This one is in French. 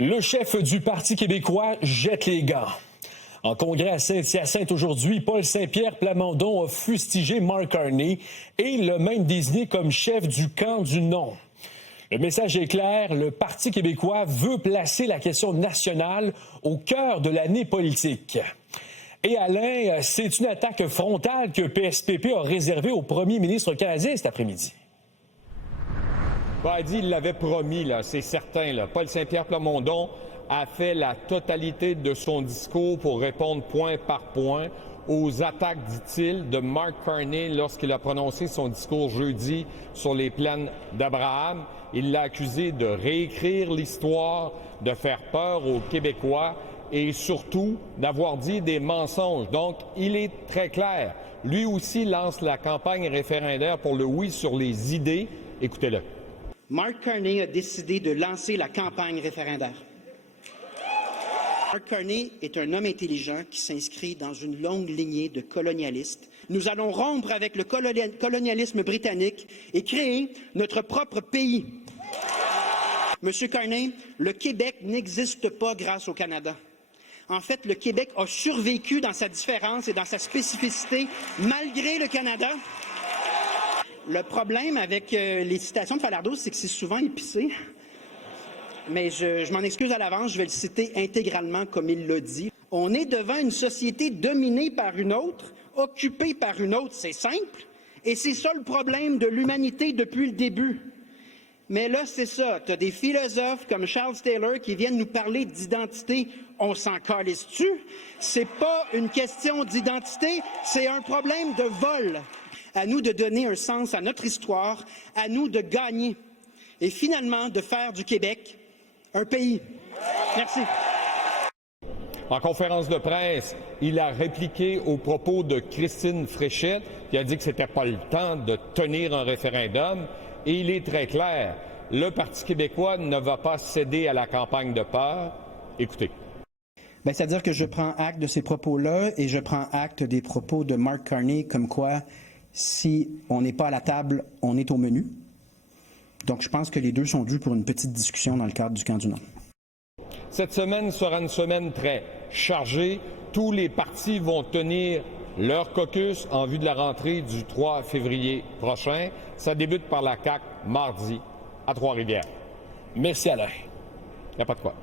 Le chef du Parti québécois jette les gants. En congrès à Saint-Hyacinthe aujourd'hui, Paul Saint-Pierre Plamondon a fustigé Mark Carney et l'a même désigné comme chef du camp du non. Le message est clair, le Parti québécois veut placer la question nationale au cœur de l'année politique. Et Alain, c'est une attaque frontale que PSPP a réservée au premier ministre canadien cet après-midi. Il dit, il l'avait promis, là, c'est certain. Là. Paul Saint-Pierre Plamondon a fait la totalité de son discours pour répondre point par point aux attaques, dit-il, de Mark Carney lorsqu'il a prononcé son discours jeudi sur les plaines d'Abraham. Il l'a accusé de réécrire l'histoire, de faire peur aux Québécois et surtout d'avoir dit des mensonges. Donc, il est très clair. Lui aussi lance la campagne référendaire pour le oui sur les idées. Écoutez-le. Mark Carney a décidé de lancer la campagne référendaire. Mark Carney est un homme intelligent qui s'inscrit dans une longue lignée de colonialistes. Nous allons rompre avec le colonialisme britannique et créer notre propre pays. Monsieur Carney, le Québec n'existe pas grâce au Canada. En fait, le Québec a survécu dans sa différence et dans sa spécificité malgré le Canada. Le problème avec les citations de Falardeau, c'est que c'est souvent épicé. Mais je m'en excuse à l'avance, je vais le citer intégralement comme il l'a dit. On est devant une société dominée par une autre, occupée par une autre, c'est simple. Et c'est ça le problème de l'humanité depuis le début. Mais là, c'est ça. Tu as des philosophes comme Charles Taylor qui viennent nous parler d'identité. On s'en calisse-tu? C'est pas une question d'identité, c'est un problème de vol. À nous de donner un sens à notre histoire, à nous de gagner et finalement de faire du Québec un pays. Merci. En conférence de presse, il a répliqué aux propos de Christine Fréchette, qui a dit que c'était pas le temps de tenir un référendum. Et il est très clair, le Parti québécois ne va pas céder à la campagne de peur. Écoutez. C'est-à-dire que je prends acte de ces propos-là et je prends acte des propos de Mark Carney comme quoi si on n'est pas à la table, on est au menu. Donc, je pense que les deux sont dus pour une petite discussion dans le cadre du camp du non. Cette semaine sera une semaine très chargée. Tous les partis vont tenir leur caucus en vue de la rentrée du 3 février prochain. Ça débute par la CAQ mardi à Trois-Rivières. Merci Alain. Il n'y a pas de quoi.